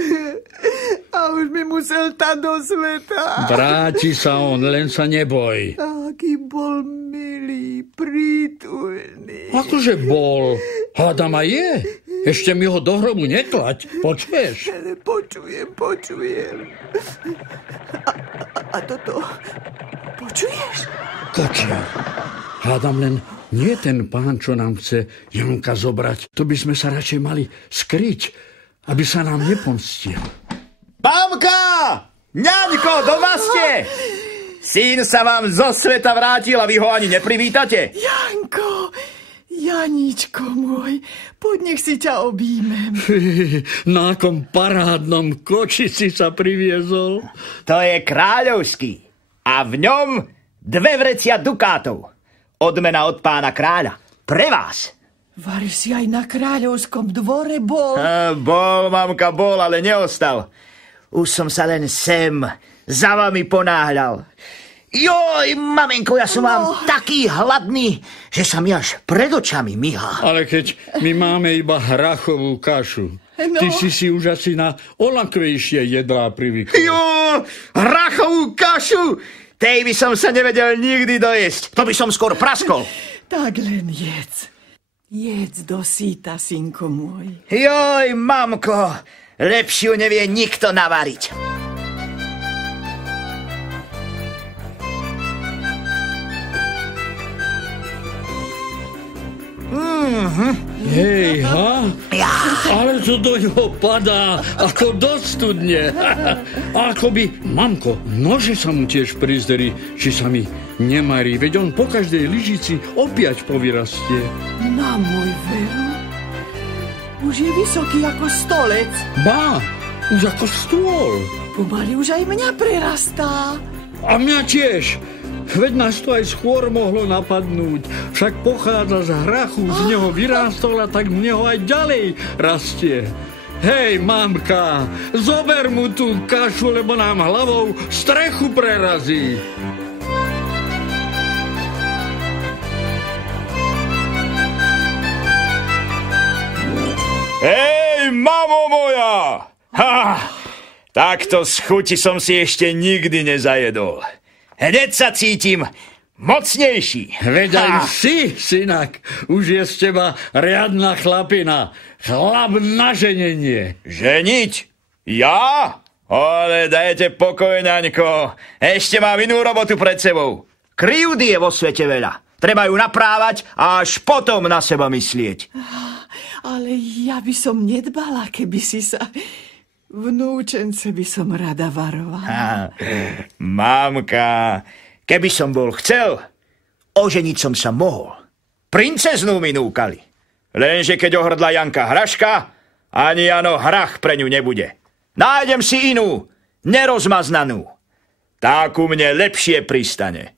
A už mi musel tá do sveta. Vráti sa on, len sa neboj. Aký bol milý, prítulný. Akože bol? Hádam aj je. Ešte mi ho do hrobu neklaď. Počuješ? Počujem. A toto? Počuješ? Kočiar. Hádam len nie ten pán, čo nám chce Janka zobrať. To by sme sa radšej mali skryť, aby sa nám nepomstil. Mamka! Ňaňko, doma ste? Syn sa vám zo sveta vrátil a vy ho ani neprivítate? Janko, Janičko môj, poď nech si ťa objímem. Na akom parádnom koči si sa priviezol? To je kráľovský a v ňom 2 vrecia dukátov. Odmena od pána kráľa. Pre vás. Vari si aj na kráľovskom dvore bol? Bol, mamka, bol, ale neostal. Už som sa len sem za vami ponáhľal. Joj, maminko, ja som vám taký hladný, že sa mi až pred očami myhá. Ale keď my máme iba hrachovú kašu, ty si už asi na olakvejšie jedlá privykol. Jo, hrachovú kašu! Tej by som sa nevedel nikdy dojesť. To by som skôr praskol. Tak len jedz. Jedz do síta, synko môj. Joj, mamko, lepšiu nevie nikto navariť. Hej, ale to do ňoho padá ako do studne. A akoby, mamko, nože sa mu tiež prizderí, či sa mi nemarí, veď on po každej lyžici opäť povyrastie. Na môj veru, už je vysoký ako stolec. Bá, už ako stôl. Pomaly už aj mňa prerastá. A mňa tiež. Veď nás to aj skôr mohlo napadnúť. Však pochádza z hrachu, z neho vyrástol a tak z neho aj ďalej rastie. Hej, mamka, zober mu tú kašu, lebo nám hlavou strechu prerazí. Hej, mamo moja! Takto z chuti som si ešte nikdy nezajedol. Hneď sa cítim mocnejší. Veď aj si, synak, už je z teba riadna chlapina. Chlap na ženenie. Ženiť? Ja? Ale dajte pokoj, ňaňko. Ešte mám inú robotu pred sebou. Krivdy je vo svete veľa. Treba ju naprávať a až potom na seba myslieť. Ale ja by som nedbala, keby si sa... Vnúčence by som rada varovala. Mamka, keby som bol chcel, oženiť som sa mohol. Princeznú mi núkali. Lenže keď ohrdla Janka Hraška, ani Jano Hrach pre ňu nebude. Nájdem si inú, nerozmaznanú. Tá ku mne lepšie pristane.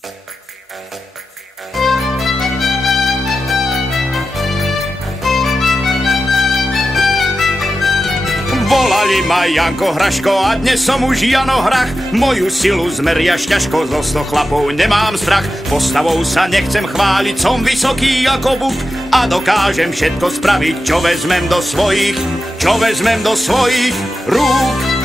Volali ma Janko Hraško a dnes som už Jano Hrach. Moju silu zmeriaš ťažko, zo 100 chlapov nemám strach. Postavou sa nechcem chváliť, som vysoký ako buk a dokážem všetko spraviť, čo vezmem do svojich rúk.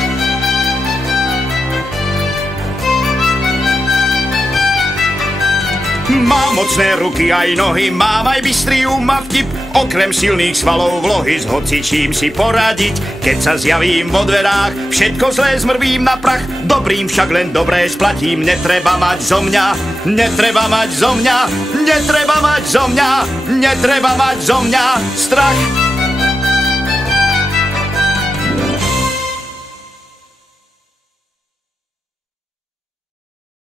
Mám mocné ruky aj nohy, mám aj bystrý a vtip. Okrem silných svalov vlohy s hocičím si poradiť. Keď sa zjavím vo dverách, všetko zlé zmrvím na prach. Dobrým však len dobré splatím, netreba mať zo mňa, netreba mať zo mňa, netreba mať zo mňa, netreba mať zo mňa strach.